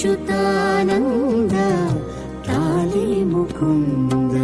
अच्युतानन्द लाले मुकुन्द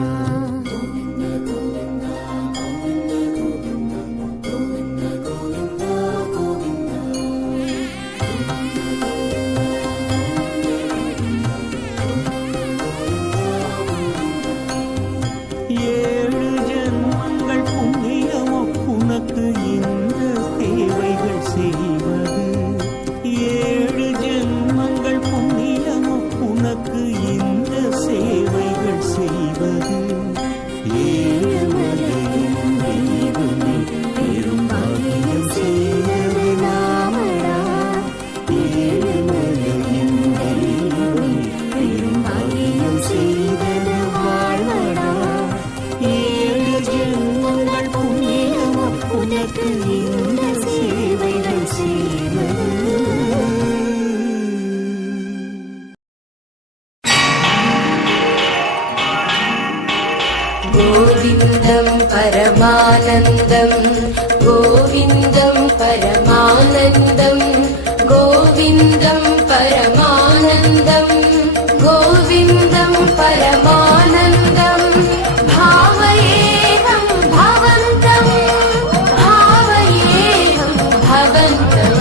गोविन्दं परमानन्दं गोविन्दं परमानन्दं गोविन्दं परमानन्दं गोविन्दं परमानन्दं भावयेऽहं भवन्तं भावयेऽहं भवन्तम्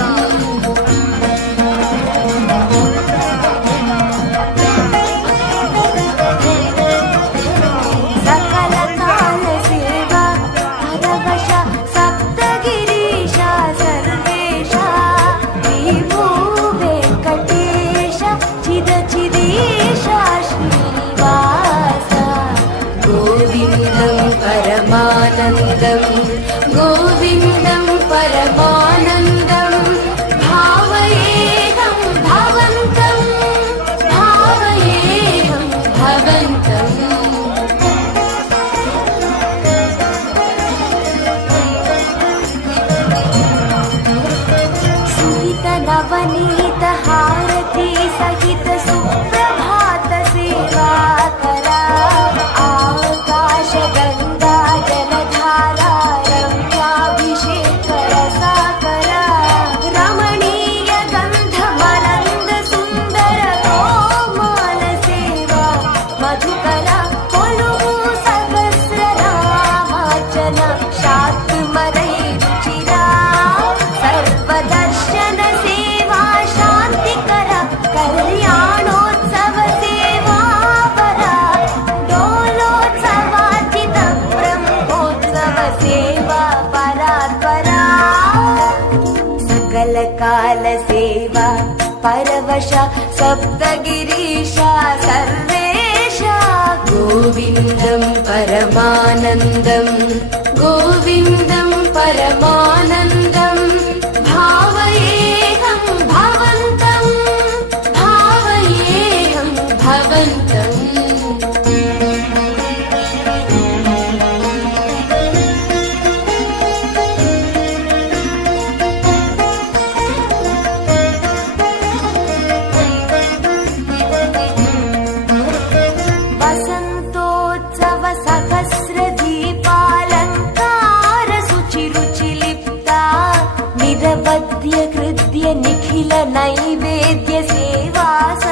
गोविन्दं परमानन्दं भावयेऽहं भवन्तं भावयेऽहं भवन्तम् सुहित नवनीत हारती सहित सुप्रभात सेवा करा आकाश गंगा जलधारा रम्याभिषेक रसाकरा रमणीय गंध मलंद सुंदर गोमाल सेवा मधुकरा कोलुवु सहस्र नामार्चन शातुमलै रुचिरा सर्वदर्शन सेवा शांतिकर कल्याणोत्सव सेवा परा डोलोत्सवाचित ब्रह्मोत्सव सेवा परात्परा सकल काल सेवा परवश सप्तगिरीशा सर्वेशा गोविन्दं परमानन्दं गोविन्दं परमानन्दं